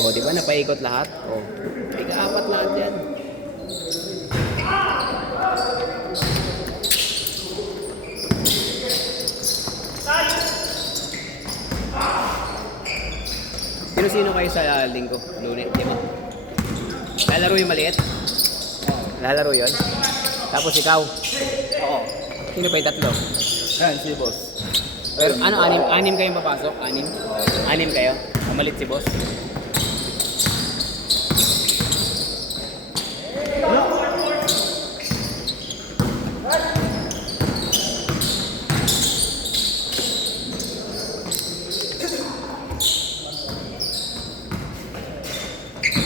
O, di ba? Napaikot lahat. O, ika-apat lahat yan. Sino-sino kayo sa linggo? Lunes, di ba? Lalaro yung maliit? Lalaro yun? Tapos ikaw? Oo. Sino pa yung tatlo? Yan, si boss. Pero ano, anim kayong papasok? Anim? Anim kayo? Kamalit si boss?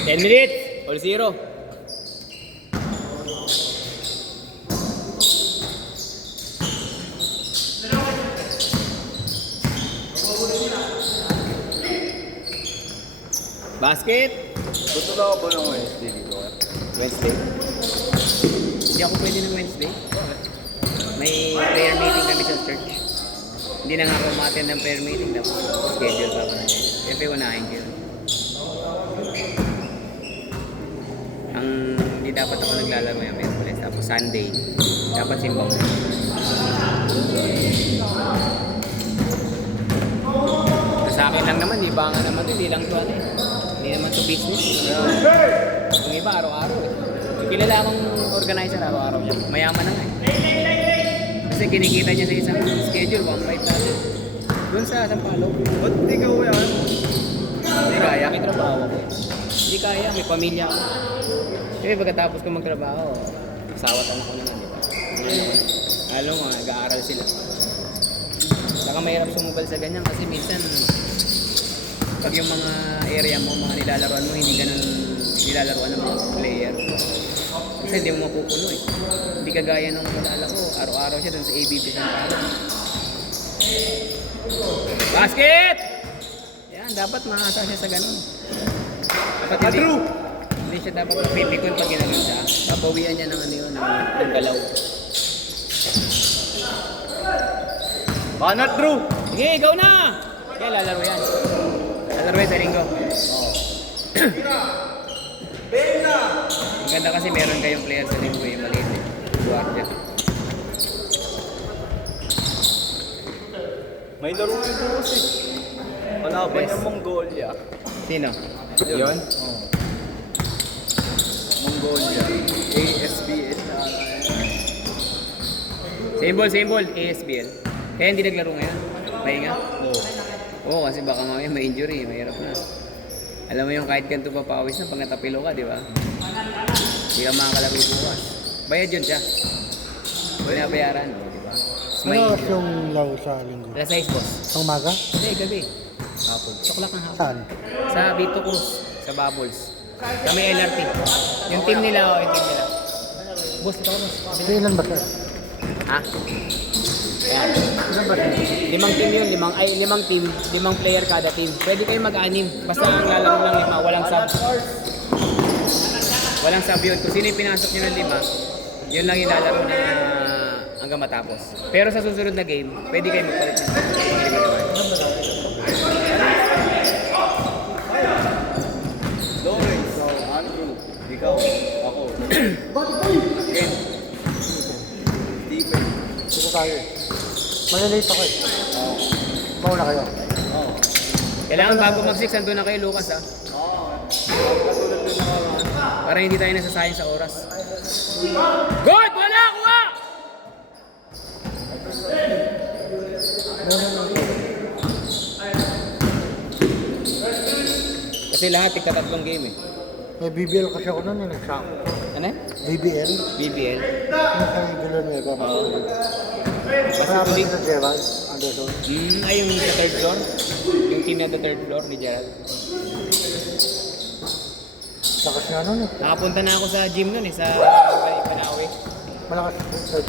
Ten minutes! All zero. Basket! Gusto na ako ba ng Wednesday dito? Wednesday? Hindi ako pwede ng Wednesday. May prayer meeting kami sa church. Hindi na nga ako ma-attend ng prayer meeting. Tapos schedule pa ako na yun. Siyempre unahin ko yun. Ang hindi dapat ako naglalaro yung Merkules. Tapos Sunday. Dapat simbang. Sa akin lang naman, iba nga naman. Hindi lang to ano eh. Hindi naman to business. Yung iba, araw-araw eh. Yung kilala akong organizer, araw-araw niya. Mayaman na nga eh. Kasi kinikita niya sa isang schedule, 1.5 natin. Doon sa Sampalo. Ba't hindi ka uwi yan? Hindi kaya. May trabaho ako eh. Hindi kaya, may pamilya ako. Kasi pagkatapos ko magtrabaho, asawat anak ko naman, di ba? Alam mo, nag-aaral sila. Saka mahirap sumubal sa ganyan kasi minsan pag yung mga area mo, mga nilalaroan mo, hindi ganun nilalaroan ng mga player. Kasi hindi mo mapupuno eh. Hindi kagaya nung kilala ko, araw-araw siya dun sa ABP Sampalo. Basket! Yan, dapat maasa siya sa ganun. Dapat hindi siya dapat mapipikon pag ginagawa siya. Papawian niya ng ano yun, ng galaw. Banat, Drew! Sige, ikaw na! Kaya lalaro yan. Lalaro yan sa linggo. Ang ganda kasi meron kayong player sa linggo yung maliit eh. Guardia. May laro yung bukas eh. Palaban Best. yung Mongolia. Sino? Yun? Oo. Mongolia. ASBL. Symbol, ASBL. Kaya hindi naglaro ngayon. Pahinga. No. Oo, kasi baka mamaya may injury, mahirap na. Alam mo yung kahit ganito papawis na, pag natapilo ka, di ba? Hindi ka makakalaro bukas. Bayad yun siya. Binabayaran mo, di ba? May Ano oras yung laro sa linggo? alas 6, boss. Sa umaga? Hindi, gabi. Hapon. Soklak ng hapon. Saan? Sa Vito Cruz, sa Bubbles. Sa may LRT. Yung team nila, yung team nila. Boss, ito boss. Sa ilan ba sir? Ha? Ayan. Ilan ba sir? Limang team, limang player kada team. Pwede kayo mag-anim. Basta ang lalaro ng lima, walang sub. Walang sub yun. Kung sino yung pinasok nyo ng lima, yun lang yung lalaro na hanggang matapos. Pero sa susunod na game, pwede kayo magpalit ng Lawrence. Andrew. Ikaw. Ako. Ken. Stephen. Dito tayo eh. Malilate ako eh. Mauna kayo. Oo. Kailangan bago mag-6, andun na kayo, Lucas ha. Oo. Katulad din naman. Para hindi tayo nasasayang sa oras. Good! Wala! Kuha! Kasi lahat tigtatatlong game eh. May BBL kasi ako nun, nagsako. Ano? BBL? BBL. Yung sa Villanueva. Oo. Kasama Pacific. sa Gerald Anderson. Ay yung sa third floor? Yung team na sa third floor ni Gerald. Lakas nga nun eh. Nakapunta na ako sa gym nun eh, sa Panawi. Malakas.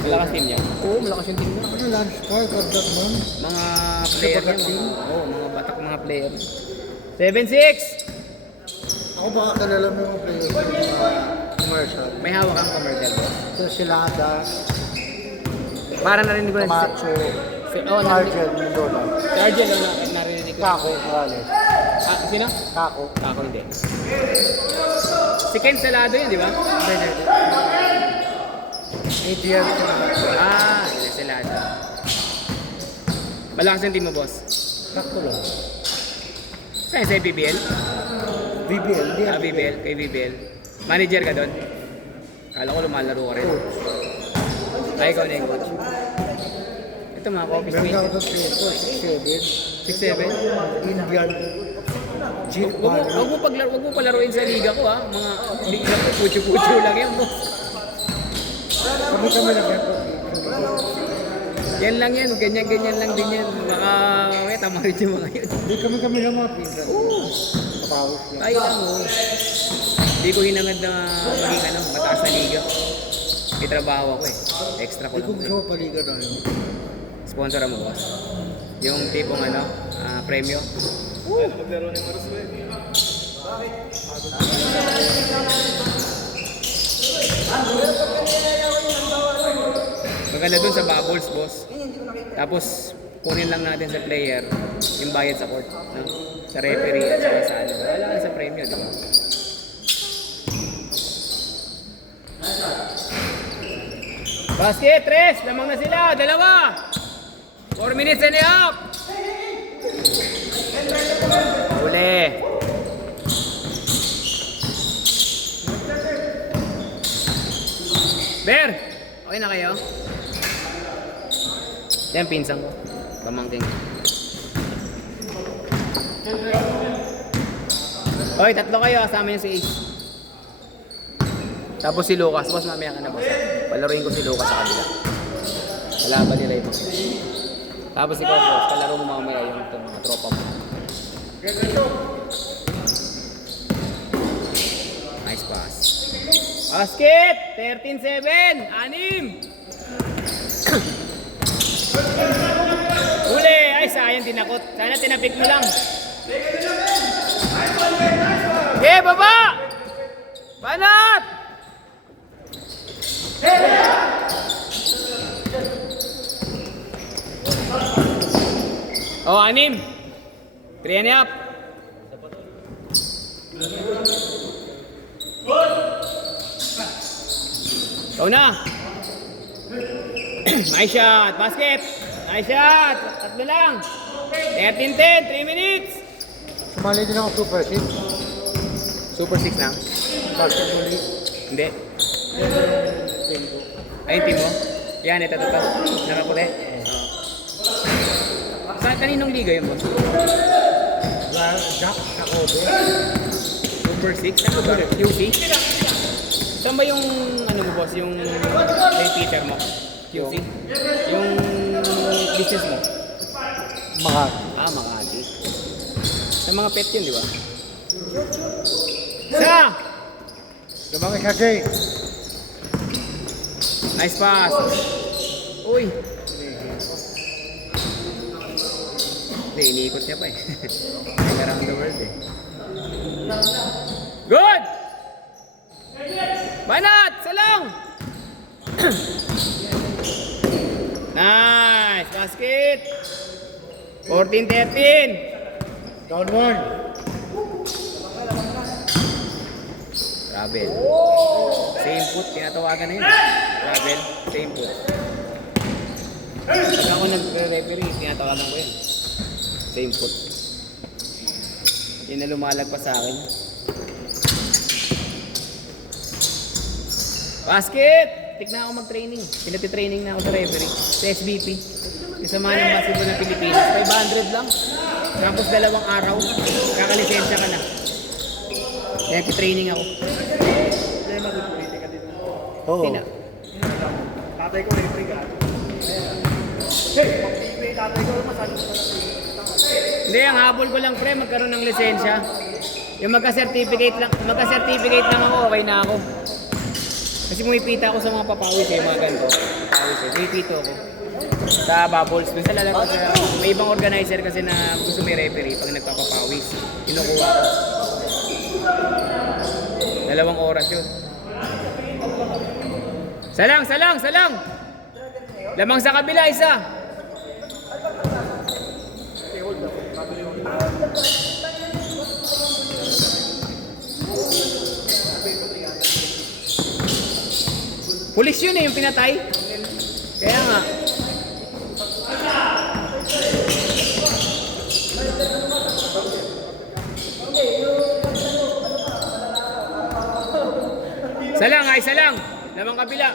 Malakas team niya. Oo, malakas yung team niya. Ano lunch car? Kagdak nun? Mga player niya, mga batak mga player. 7-6! Ako baka kalala mo yung player sa mga commercial. May hawak kang commercial boss. So sila Adas, Para narinig ko na Camacho, Oh, narinig. Argel, Mendola. Si Argel, narinig ko. Kako, Morales. Sino? Kako. Ako hindi. Si Ken Salado yun, di ba? Hindi. ATL. Ah, si Salado. Malakas yung team mo, boss. Sakto lang. Saan sa BBL? BBL. Hindi Ah, BBL. Kay BBL. Manager ka doon? Kala ko lumalaro ka rin. Ay, ikaw na yung coach. Ito mga coffee Meron station. ako doon peso. 6-7. 6-7. Indian. Jeep. Wag mo palaruin sa liga ko ha. Mga liga ko, pucho-pucho lang yan, boss. Kami lang yan. Yan lang yan, ganyan-ganyan lang din yan. Baka may tama rin yung mga yun. Hindi kami lang mga pinsan. Oo, Kapawis lang. tayo lang oh. Hindi ko hinangad na maging ano, mataas na liga. May trabaho ako eh. Extra ko Hindi ko lang. gusto mapaliga na yun. Sponsor mo, boss. Yung tipong ano, premyo. Ano maglaro ni Maros ba? Maganda dun sa bubbles, boss. Tapos, kunin lang natin sa player yung bayad sa court. No? Sa referee at saka sa ano. Wala ka sa premyo, di ba? Basket, tres! Lamang na sila! Dalawa! 4 minutes and a half! Uli! Ber! Okay na kayo? Yan, pinsang ko. Pamangking. Hoy, tatlo kayo. Kasama niyo si Ace. Tapos si Lucas. Boss, mamaya ka na, boss. Palaruin ko si Lucas sa kanila. Kalaban nila yung mga. Tapos ikaw, boss. Palaro mo mamaya yung ito, mga tropa mo. Nice pass. Basket! 13-7! Anim! Uli! Ay, sayang tinakot. Sana tinapik mo lang. Okay, baba! Banat! Oh, anim. 3 and a half. Ikaw na. Nice shot. Basket. Nice shot. Tatlo lang. 13-10. 3 minutes. Sumali din ako Super 6. Super 6 lang. Basketball league. Hindi. Team ko. Ay, yung team mo? Yan, ito. Nakaputi. Saan kaninong liga yun, boss? Jack, Jacobe. Super 6? Ano ba? QC? Saan ba yung, ano mo, boss? Yung may teacher mo? QC? Yung business mo? Makati. Ah, Makati. Sa mga pet yun, di ba? Sa! Lumaki siya, Jay. Nice pass. Uy. Hindi, iniikot niya pa eh. Around the world eh. Good! Banat! Salong! Nice! Basket! 14-13! Down 1. Travel. Same foot, tinatawagan na yun. Travel, same foot. Pag ako nag-referee, tinatawagan ko yun. Same foot. Yun na lumalagpas sa akin. Basket! Tignan ako mag-training. Pinati-training na ako sa referee. Sa SBP. Kasama ng basketball ng Pilipinas. 500 lang. Tapos 2 araw. Kakalisensya ka na. Kaya training ako. Oo. Tina. Tatay ko referee ka. Hey, pag-TV tatay ko masalo sa Hindi, ang habol ko lang pre, magkaroon ng lisensya. Yung magka-certificate lang ako, okay na ako. Kasi pumipita ako sa mga papawis eh, mga ganito. Papawis eh, pumipito ako. Sa bubbles, dun sa lalabas, may ibang organizer kasi na gusto may referee pag nagpapapawis. Kinukuha ko. 2 oras yun. Salang! Lamang sa kabila, isa! Pulis yun eh, yung pinatay. Kaya nga. Isa lang, isa lang. Lamang kabila.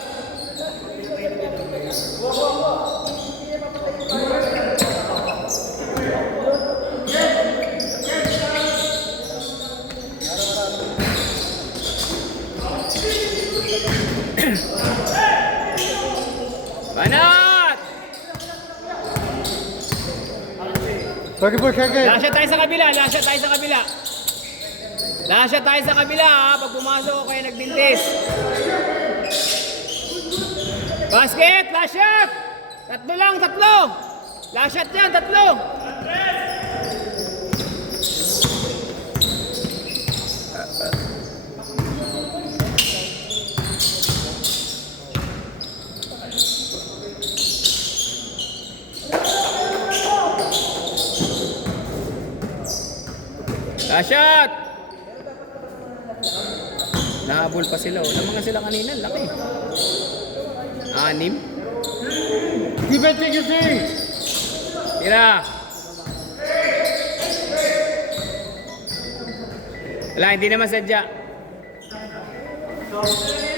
Banat! 34 seconds. Last shot tayo sa kabila, last shot tayo sa kabila. Last shot tayo sa kabila ha, pag pumasok ko kayo nagbintis. Basket, last shot! Tatlo lang, tatlo! Last shot yan, tatlo! Last shot! Nahabol pa sila. Wala mga sila kanina. Laki. 6. Defense, take your three. Tira. Wala, hindi naman sadya.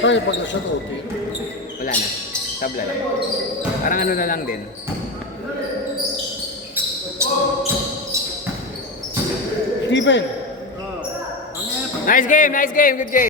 Ay, pag na-shot, okay. Wala na. Tabla lang. Parang ano na lang din. Steven. Nice game, good game.